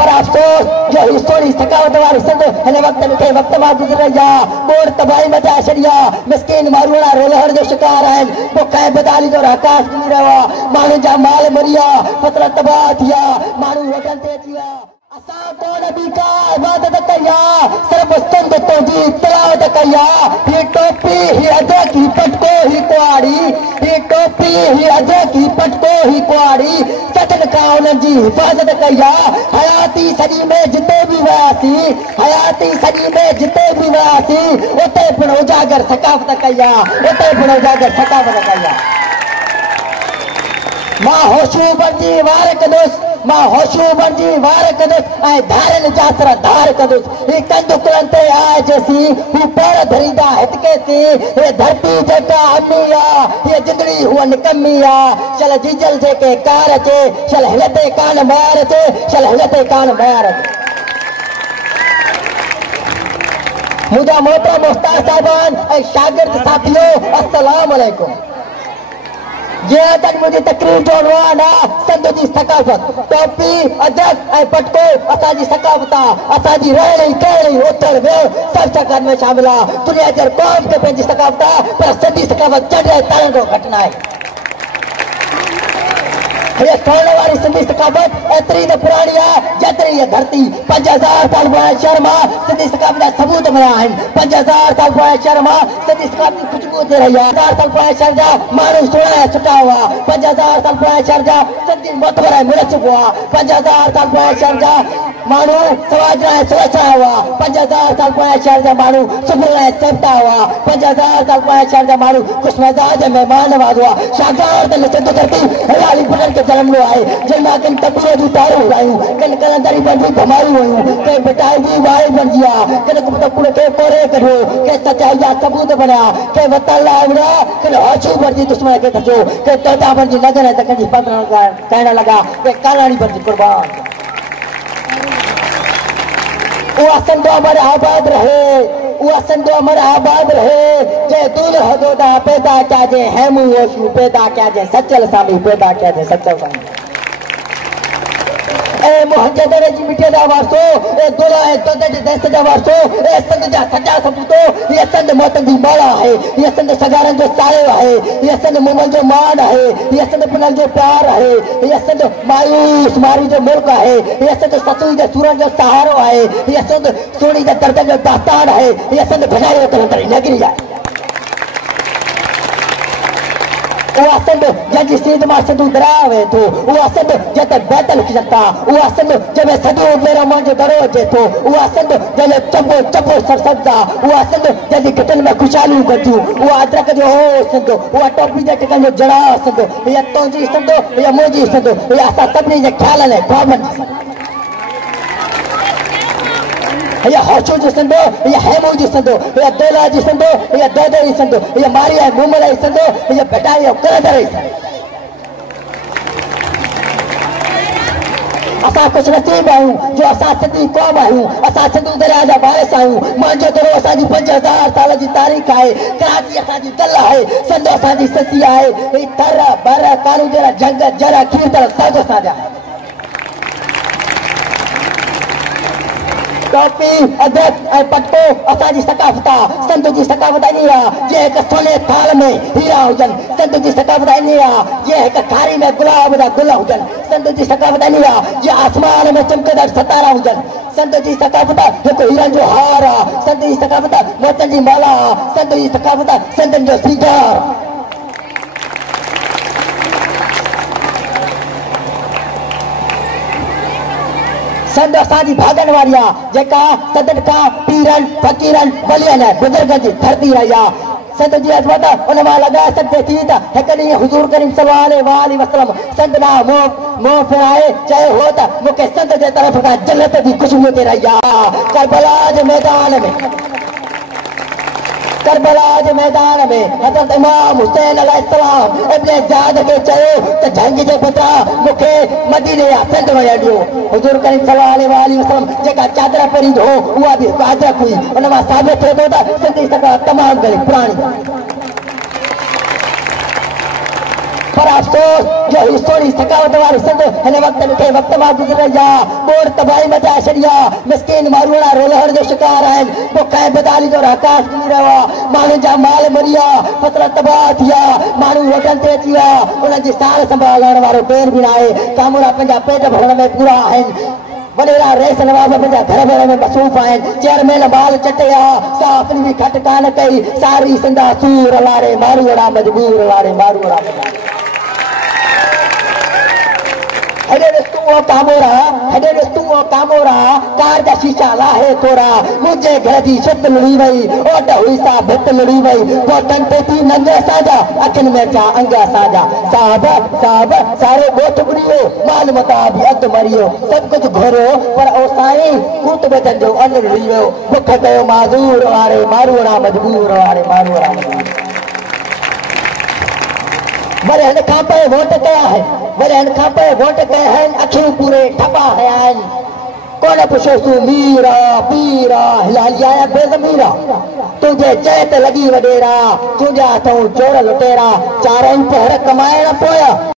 पर अफ़सोस जो ही सोनी सकावत वारी सिंध हिन वक़्त में वक़्त मां गुज़र रही आहे। बोड़ तबाही मचाए छॾी आहे। मिसकिन मारूड़ा रोलहण जो शिकार आहिनि। बुख ऐं बदाली जो आकाश थी रहियो आहे। माण्हुनि जा माल मरी विया, फसल तबाह थी विया, माण्हू वॾनि ते अची विया। असां कोन बि का इबादत कई आहे, सिर्फ़ सिंध तुंहिंजी तिलावत कई आहे। हीअ टोपी, हीअ अदरक, हीअ पटको, हीअ कुआड़ी, हीअ टोपी, हीअ अदरक, हीअ पटको, हीअ कुआड़ी, सदन खां उन्हनि जी हिफ़ाज़त कई आहे। हयाती सॼी में जिते बि वियासीं, हयाती सॼी में जिते बि वियासीं, उते पिणु उजागर सकाफ़त कई आहे, उते पिणु उजागर सकाफ़त कई आहे। मां होशू बणिजी वार कंदुसि, मां होशू बणिजी वार कंदुसि ऐं धारनि जा सर धार कंदुसि। ही कंदुकड़नि ते आहे जेसीं, हू पेर धरींदा हितके ते। हे धरती जेका अमी आहे, हीअ जिंदड़ी हूअ निकमी आहे। चल जीजल जेके कार अचे, चल हिन ते कान मार अचे, चल हिन ते कान मार अचे। मुंहिंजा मोहतरम उस्ताद साहिबान ऐं शागिर्द साथियो, अस्सलाम वालेकुम। जीअं त मुंहिंजी तकरीर जो उनवान आहे सिंध जी सकाफ़त। टोपी, अदरक ऐं पटको असांजी सकाफ़त आहे। असांजी रहणी कहणी उथण वेहण सभु सकाफ़त में शामिल आहे। दुनिया जे क़ौम खे पंहिंजी सकाफ़त आहे, पर सिंधी सकाफ़त चढ़ ऐं तरण जो घटि न आहे। हीअ सोने वारी सिंधी सकाफ़त एतिरी त पुराणी आहे जेतिरी हीअ धरती। 5000 साल पुराणे शहर मां सिंधी सकाफ़त जा सबूत मिलिया आहिनि। 5000 साल पुराणे शहर मां सिंधी सकाफ़त जी ख़ुशबू थी रही आहे। 1000 साल पुराणे शहर जा माण्हू सुहिणा ऐं सुठा हुआ। 5000 साल पुराणे शहर जा सिंधी मोतबर ऐं मुरच हुआ। 5000 साल पुराणे शहर जा माण्हू सवाजरा ऐं सुरक्षा हुआ। 5000 साल पुराणे शहर जा माण्हू सुबुह ऐं सेवता हुआ। 5000 साल पुराणे शहर जा माण्हू ख़ुशमिज़ाज महिमान नवाज़ हुआ। शागिर्द सिंध धरती हरियाली बुलंद खे जनम ॾिनो आहे। जिन मां किन तबीअ जूं तारूं उड़ायूं, किन कलंदरी बणिजी धमायूं हुयूं, कंहिं मिटाई जी वाई बणिजी आहे, किन कुड़ खे कोरे कढियो, कंहिं सचाई जा सबूत बणिया, कंहिं वतन लाइ विड़ा, किन होशू बणिजी दुश्मन खे खसियो, कंहिं तोता बणिजी नज़र ऐं तकनि जी पकड़ करण लॻा, कंहिं कालाणी बणिजी कुर्बान। उहा सिंध अमर आबाद रहे, उहा सिंध अमर आबाद रहे। जे दूर हदोदा पैदा किया, जे हेमू होशू पैदा किया, जे सचल सामी पैदा किया, जे सचल सामी। ए मुहज्जदर जी मिट्टी दा वारसो, ए दुला ए तोते जे देश जा वारसो, ए सिंध जा सच्चा सपूतो। ये सिंध मौतन जी माला है, ये सिंध सगारन जो सायो है, ये सिंध मुमल जो मान है, ये सिंध पुनल जो प्यार है, ये सिंध मायूस मारी जो मुल्क है, ये सिंध सतुई जो सूरज जो सहारो है, ये सिंध सोनी जो दर्द जो दास्तान है, ये सिंध भजायो तरी नगरी है। उहा सिंध जंहिंजी सीध मां सिंधू दरिया वहे थो, उहा सिंध जिते बैतल खिचंदा, उहा सिंध जंहिंमें सॼो मेरो मुंहिंजो दरो अचे थो, उहा सिंध जंहिंजो चंबो चंबो सरसब्दा, उहा सिंध जंहिंजी घिटनि में ख़ुशहालियूं गॾियूं, उहा अदरक जो हो सिंध, उहा टोपी जे टिकनि जो जड़ा सिंध। हीअ तुंहिंजी सिंध, हीअ मुंहिंजी सिंध, हीअ असां सभिनी जे ख़्यालनि ऐं ख्वाबनि जी सिंध। हीअ होशू जी सिंध, हीअ हेमू जी सिंध, हीअ दोला जी सिंध, हीअ दोदे जी सिंध, हीअ मारी ऐं मुमल जी सिंध, हीअ बेटाई ऐं करंदड़ जी सिंध। असां कुझु नसीब आहियूं जो असां सिंधी क़ौम आहियूं। असां सिंधू दरिया जा वारिस आहियूं। मुंहिंजो दरो असांजी 5000 साल जी तारीख़ आहे। कराची असांजी दल आहे, सिंध असांजी ससी आहे। ही तर बर कानू जहिड़ा जंग जर कीर्तन सभु असांजा। टोपी, अदरक ऐं पटको असांजी सकाफ़त आहे। सिंध जी सकाफ़त ईअं आहे जीअं हिकु सोने थाल में हीरा हुजनि। सिंध जी सकाफ़त ईअं आहे जीअं हिकु खारी में गुलाब जा गुल हुजनि। सिंध जी सकाफ़त ईअं आहे जीअं आसमान में चमकंदड़ सितारा हुजनि। सिंध जी सकाफ़त हिकु हीरनि जो हार आहे। सिंध जी सकाफ़त मोतनि जी माला आहे। सिंध जी सकाफ़त सिंधनि जो सीगार। सिंध असांजी भाॻनि वारी आहे जेका सदन खां पीरनि फ़क़ीरनि वलियनि ऐं बुज़ुर्गनि जी धरती रही आहे। सिंध जी अज़मत उन मां लॻाए सघिजे थी त हिकु ॾींहुं हुज़ूर करीम सल्लल्लाहु अलैहि वसल्लम सिंध ॾांहुं मुंहुं फिराए चयो हो त मूंखे सिंध जे तरफ़ खां जन्नत जी ख़ुशबू थी रही आहे। करबला जे मैदान में, करबला जे मैदान में हज़रत इमाम हुसैन अलैहिस्सलाम इब्न ज़ियाद खे चयो त जंग जे बदिरां मूंखे मदीने या सिंध वञण ॾियो। हुज़ूर करीम सल्लल्लाहु अलैहि वसल्लम जेका चादर पहिरींदो हो उहा बि हिकु अदरक हुई। उन मां साबित थिए थो त सिंधी सकाफ़त तमामु घणी पुराणी। पर अफ़सोस जो हिस्टोरी सकावत वारी सिंध हिन वक्त मां गुज़रे जा बोर तबाही मचा छॾिया मिसकिन मारूड़ा रोलहण जो शिकार आहिनि बुख ऐं बेदारी जो हकास थी रहियो आहे माण्हुनि जा माल मरी विया फसल तबाह थी विया माण्हू होटल ते अची विया उन्हनि जी सार संभालण वारो केरु बि न आहे कामूरा पंहिंजा पेट भरण में पूरा आहिनि वडेरा रेस नवाज़ पंहिंजा घर भरण में मसरूफ़ आहिनि चेयरमैन बाल चटिया साफ़ बि खट कान कई सारी सिंधा सूर लारे मारूड़ा मजबूर लारे मारूड़ा कामोरा कार जा शीशा लाहे तोरा मुझे घर की छत लड़ी वही ओट हुई सा भित लड़ी वही वो टंटे थी नंगे साजा अखिन में जा अंगा साजा साहब सारे गोठ बुड़ियो माल मता भी अध मरियो सब कुछ घोरो पर ओ साईं कूट बचन जो अन्न लड़ी वियो बुख कयो माज़ूर वारे मारूड़ा मजबूर वारे मारूड़ा मजबूर वरे हिन खां पोइ वोट कया है वरे हिन खां पोइ वोट कया आहिनि अखियूं पूरे ठपा हया आहिनि कोन पुछोसू मीरा पीरा हिलालिया या बेज़मीरा तुंहिंजे चए ते लॻी वॾेरा तुंहिंजा हथूं चोर लुटेरा चारनि पहर कमाइण पोया